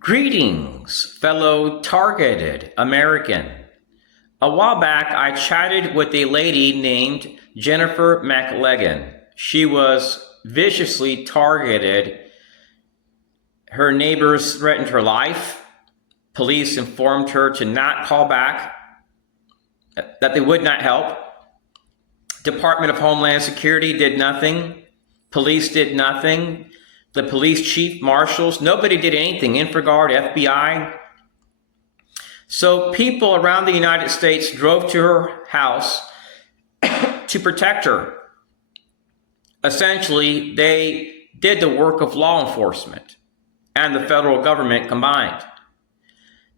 Greetings, fellow targeted American. A while back, I chatted with a lady named Jennifer McLegan. She was viciously targeted. Her neighbors threatened her life. Police informed her to not call back, that they would not help. Department of Homeland Security did nothing. Police did nothing. The police chief, marshals, nobody did anything. InfraGard, FBI. So people around the United States drove to her house to protect her. Essentially, they did the work of law enforcement and the federal government combined.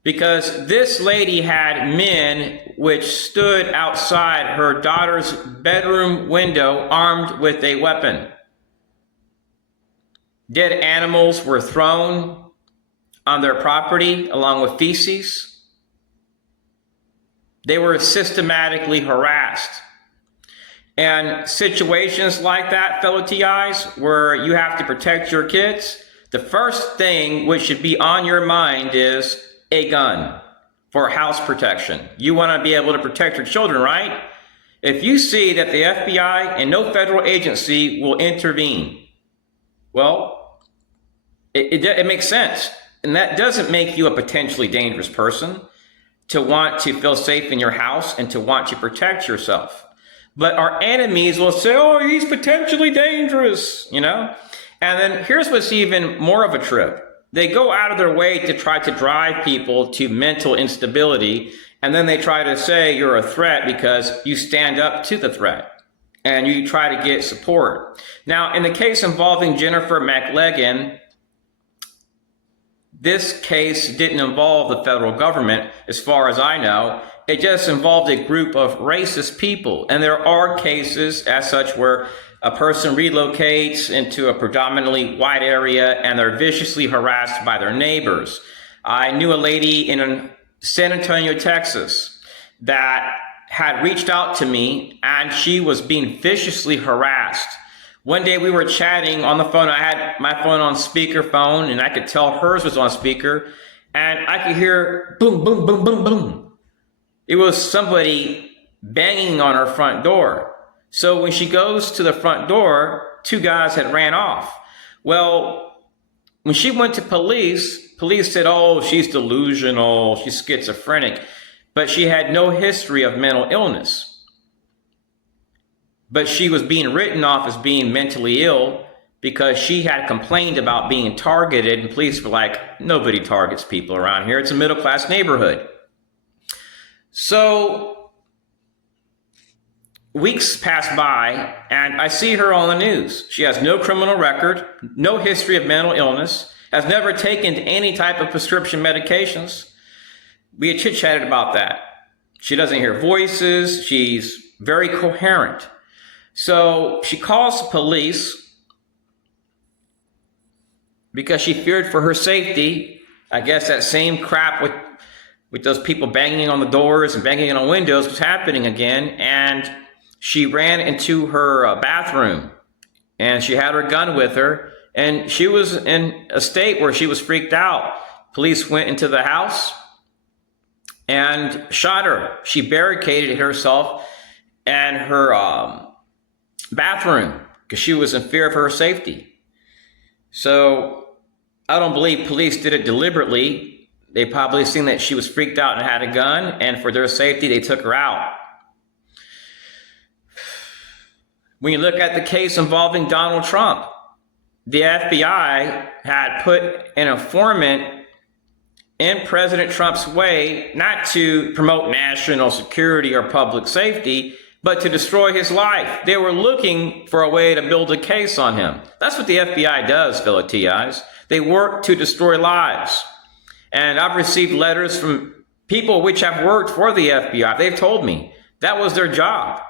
Because this lady had men which stood outside her daughter's bedroom window armed with a weapon. Dead animals were thrown on their property along with feces. They were systematically harassed. And situations like that, fellow TIs, where you have to protect your kids, the first thing which should be on your mind is a gun for house protection. You want to be able to protect your children, right? If you see that the FBI and no federal agency will intervene, well, it makes sense. And that doesn't make you a potentially dangerous person to want to feel safe in your house and to want to protect yourself. But our enemies will say, oh, he's potentially dangerous, you know? And then here's what's even more of a trip. They go out of their way to try to drive people to mental instability. And then they try to say you're a threat because you stand up to the threat and you try to get support. Now, in the case involving Jennifer McLegan, this case didn't involve the federal government, as far as I know. It just involved a group of racist people. And there are cases as such where a person relocates into a predominantly white area and they're viciously harassed by their neighbors. I knew a lady in San Antonio, Texas, that had reached out to me and she was being viciously harassed. One day we were chatting on the phone. I had my phone on speakerphone and I could tell hers was on speaker and I could hear boom, boom, boom, boom, boom. It was somebody banging on her front door. So when she goes to the front door, two guys had ran off. Well, when she went to police said, oh, she's delusional, she's schizophrenic, but she had no history of mental illness. But she was being written off as being mentally ill because she had complained about being targeted, and police were like, nobody targets people around here. It's a middle-class neighborhood. So weeks pass by, and I see her on the news. She has no criminal record, no history of mental illness, has never taken any type of prescription medications. We had chit-chatted about that. She doesn't hear voices. She's very coherent. So she calls the police because she feared for her safety. I guess that same crap with those people banging on the doors and banging on windows was happening again. And she ran into her bathroom and she had her gun with her. And she was in a state where she was freaked out. Police went into the house and shot her. She barricaded herself and her bathroom because she was in fear of her safety. So I don't believe police did it deliberately. They probably seen that she was freaked out and had a gun, and for their safety, they took her out. When you look at the case involving Donald Trump, the FBI had put an informant in President Trump's way, not to promote national security or public safety, but to destroy his life. They were looking for a way to build a case on him. That's what the FBI does, fellow TIs. They work to destroy lives. And I've received letters from people which have worked for the FBI. They've told me that was their job,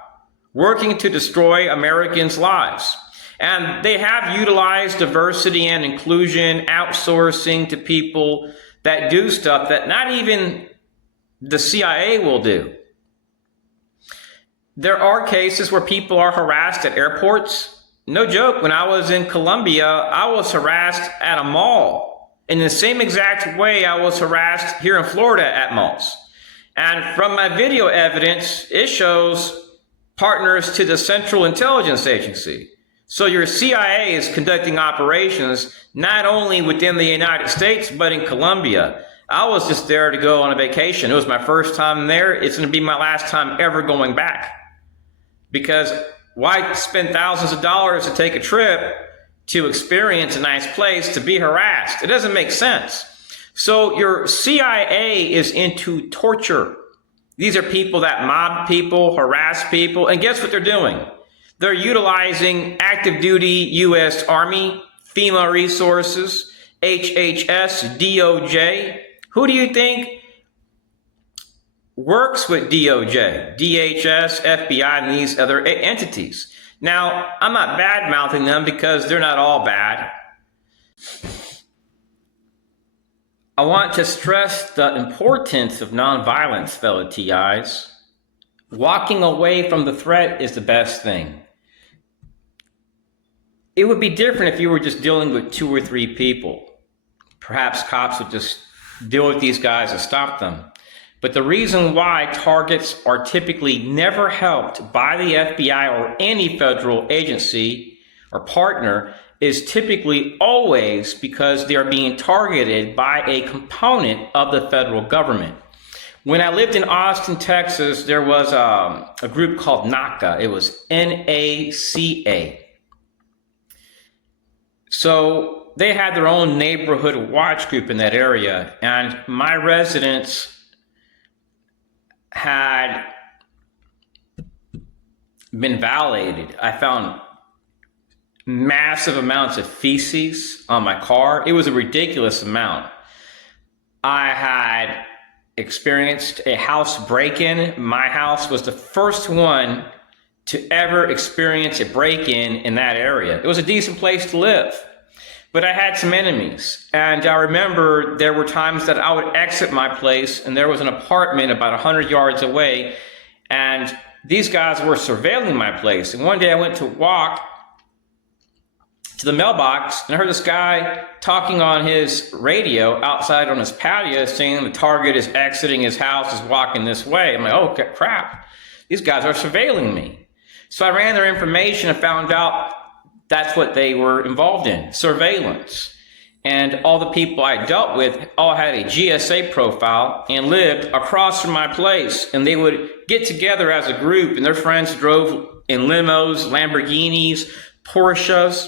working to destroy Americans' lives. And they have utilized diversity and inclusion, outsourcing to people that do stuff that not even the CIA will do. There are cases where people are harassed at airports. No joke, when I was in Colombia, I was harassed at a mall In the same exact way I was harassed here in Florida at malls. And from my video evidence, it shows partners to the Central Intelligence Agency. So your CIA is conducting operations not only within the United States, but in Colombia. I was just there to go on a vacation. It was my first time there. It's going to be my last time ever going back. Because why spend thousands of dollars to take a trip to experience a nice place to be harassed? It doesn't make sense. So your CIA is into torture. These are people that mob people, harass people, and guess what they're doing? They're utilizing active duty U.S. Army, FEMA resources, HHS, DOJ. Who do you think works with DOJ, DHS, FBI, and these other entities? Now, I'm not bad-mouthing them because they're not all bad. I want to stress the importance of nonviolence, fellow TIs. Walking away from the threat is the best thing. It would be different if you were just dealing with 2 or 3 people. Perhaps cops would just deal with these guys and stop them. But the reason why targets are typically never helped by the FBI or any federal agency or partner is typically always because they are being targeted by a component of the federal government. When I lived in Austin, Texas, there was a group called NACA. It was NACA. So they had their own neighborhood watch group in that area, and my residents had been violated. I found massive amounts of feces on my car. It was a ridiculous amount. I had experienced a house break-in. My house was the first one to ever experience a break-in in that area. It was a decent place to live, but I had some enemies. And I remember there were times that I would exit my place and there was an apartment about 100 yards away, and these guys were surveilling my place. And one day I went to walk to the mailbox and I heard this guy talking on his radio outside on his patio saying the target is exiting his house, is walking this way. I'm like, oh crap, these guys are surveilling me. So I ran their information and found out that's what they were involved in, surveillance. And all the people I dealt with all had a GSA profile and lived across from my place. And they would get together as a group, and their friends drove in limos, Lamborghinis, Porsches.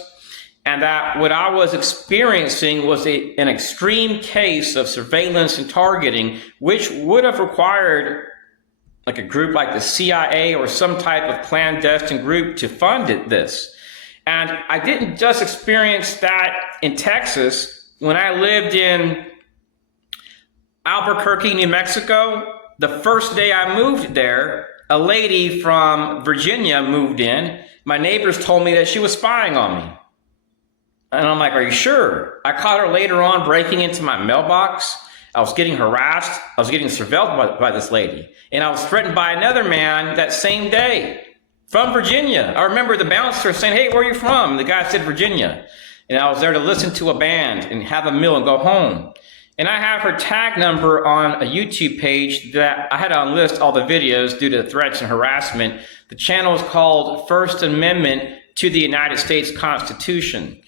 And that what I was experiencing was an extreme case of surveillance and targeting, which would have required like a group like the CIA or some type of clandestine group to fund this. And I didn't just experience that in Texas. When I lived in Albuquerque, New Mexico, the first day I moved there, a lady from Virginia moved in. My neighbors told me that she was spying on me. And I'm like, are you sure? I caught her later on breaking into my mailbox. I was getting harassed. I was getting surveilled by this lady. And I was threatened by another man that same day from Virginia. I remember the bouncer saying, hey, where are you from? The guy said Virginia. And I was there to listen to a band and have a meal and go home. And I have her tag number on a YouTube page that I had to unlist all the videos due to threats and harassment. The channel is called First Amendment to the United States Constitution.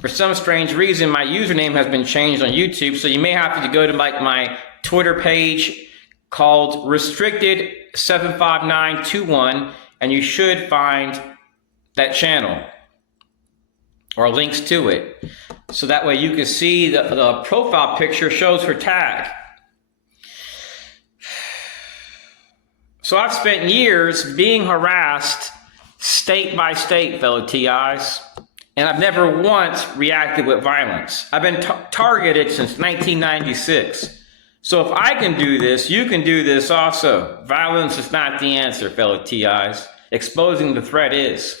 For some strange reason, my username has been changed on YouTube, so you may have to go to like my Twitter page called Restricted75921, and you should find that channel or links to it. So that way you can see the profile picture shows her tag. So I've spent years being harassed state by state, fellow TIs. And I've never once reacted with violence. I've been targeted since 1996. So if I can do this, you can do this also. Violence is not the answer, fellow TIs. Exposing the threat is.